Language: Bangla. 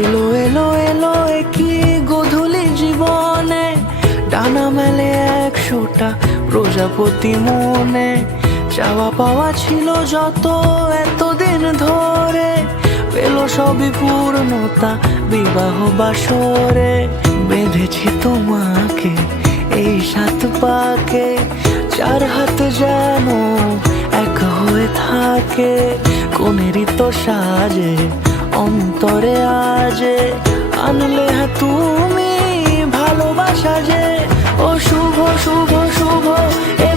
এলো এলো এলো কি গোধূলি জীবনে, ডানা মেলে 100টা প্রজাপতি মনে। চাওয়া পাওয়া ছিল যত এতদিন ধরে, পেল সবই পূর্ণতা বিবাহ বাসরে। বেঁধেছি তোমাকে এই 7 পাকে, 4 হাত যেন এক হয়ে থাকে। কোনেরই তো সাজে অন্তরে আজে, আনলে তুমি ভালোবাসা যে। ও শুভ শুভ শুভ এ